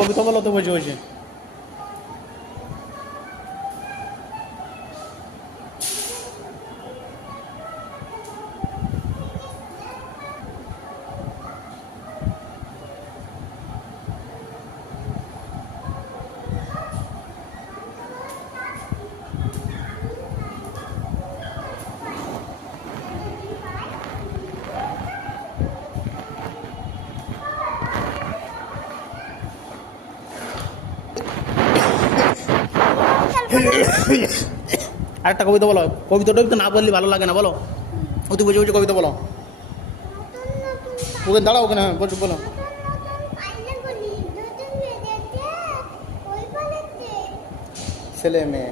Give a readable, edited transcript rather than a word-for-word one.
কবিতা বলো তো বসে বসে। আরেকটা কবিতা বলো। কবিতাটা একটু না বললে ভালো লাগে না, বলো। তুই বসে বসে কবিতা বলো। ওকে দাঁড়াও, ওখানে হ্যাঁ বসে বলো। ছেলে মেয়ে